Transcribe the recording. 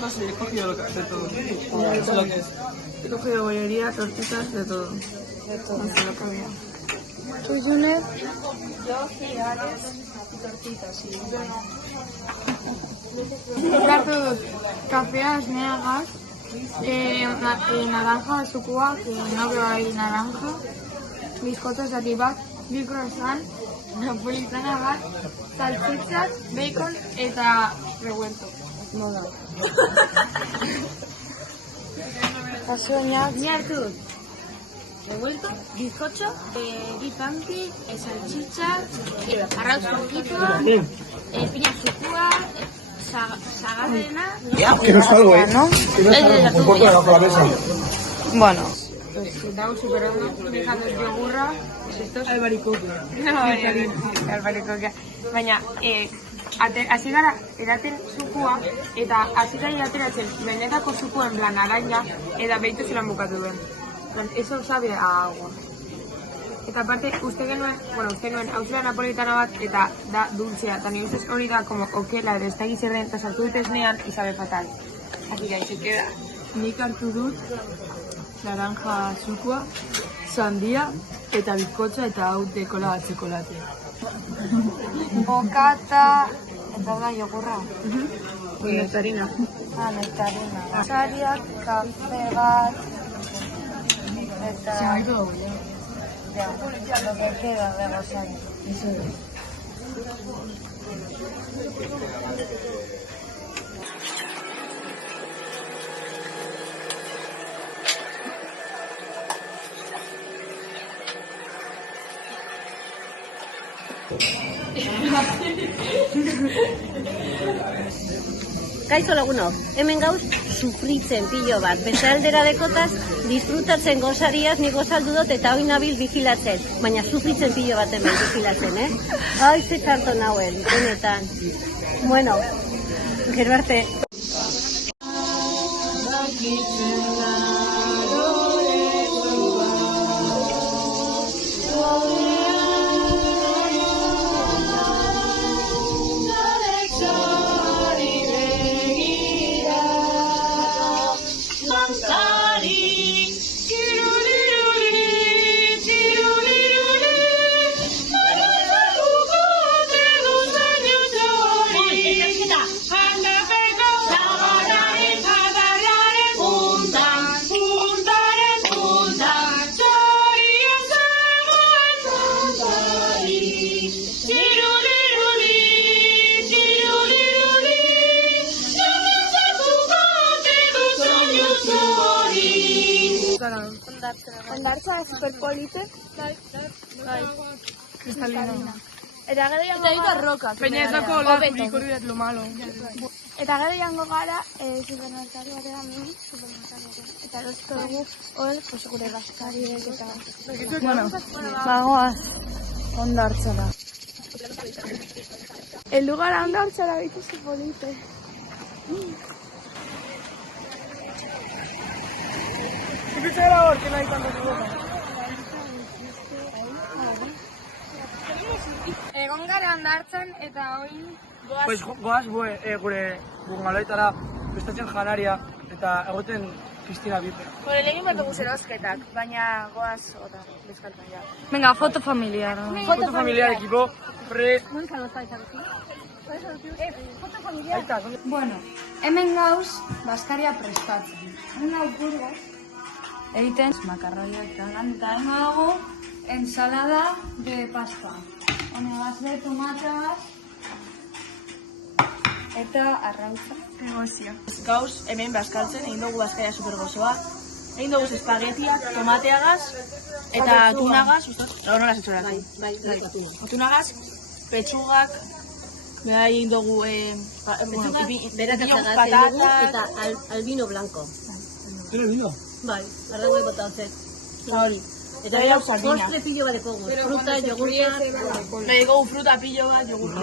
No sé, he cogido de todo. Eso es lo que es. He cogido bollería, tortitas, de todo. De todo. No sé lo que había. ¿Tú, Junet? Yo, cereales y tortitas, sí. Plato cafeas negras, naranja sukua, que no veo ahí naranja, bizcochos de bat, bi croissant, napolitana bat, salchichas, bacon eta revuelto. Moda. Pasioñak, Ni hartu dut. Revuelto, bizcocho, bipanti, salchicha, arrauz porquitoa, piña zukua, sagarrena... Que no salgo, ¿no? Que no salgo, un poco debajo de la mesa. bueno. Pues estamos superando, dejando el yogurra, estos... Albaricoque. No, albaricoque. Baina, hasi gara eraten zukua, eta hasi gara ateratzen benetako zukua en plan araña, eta behitu zelan bukatu duen. Eso sabe a agua. Eta aparte, uste genuen hauzela napolitana bat, eta da dulcea, eta nire ustez hori da como okela, edo ez da gizerden, eta sartu dut esnean, y sabe fatal. Así que ahí se queda. Nik hartu dut naranja zukua, sandia eta bizkotxa eta hau dekola bat txokolate. Bokata, eta da yogurra. Nectarina. Nectarina. Sariak, kafe bat, eta... Se me ha ido ya. Ya, lo que queda de Rosario. Eso es. Kaixo lagunok, hemen gauz sufritzen pilo bat. Beste aldera dekotaz, disfrutatzen gozariaz, ni gozaldu dut eta hoi nabil bizilatzen. Baina sufritzen pilo bat hemen bizilatzen, Ai, ze txarto nauen, benetan. Bueno, gero arte. Ondartza superpolite. Bai. Cristalina. Eta gero jango gara... Peña ez dako olakurik hori dat lo malo. Eta gero jango gara supermerkatuatea, eta erosko dugu hor, pues gure gaztariek eta... Bueno, Bagoaz, ondartzara. Heldu gara ondartzara, bitu superpolite. Zipizera hor, que no hay tanto tiempo. Egon gara ondartzan eta oin Pues goaz gure bungaloetara bestatzen janaria eta egoten Cristina Bipe. Gure legin bat dugu zerosketak, baina goaz ota bezkaltan ja. Venga, foto familiar. Foto familiar equipo. Pre... Bueno, hemen gauz Baskaria prestatzen. Hemen aurkurgo egiten makarroiak eta dago ensalada de pasta. Honegaz de tomateaz eta arrautza. Negozio. Gauz, hemen bazkaltzen, egin dugu Baskaria supergozoa. Egin dugu espaguetiak, tomateagaz, eta atunagaz, horrela zetxorak. Bai. Atunagaz, petxugak, behar egin dugu, Beratazagaz egin dugu eta albino blanco. ¿Tiene vino? Bai, arragoi bota hotzet. hori. Eta gero postre pilo bat ekogu, fruta, jogurta. Nahi dugu fruta pilo bat, jogurta.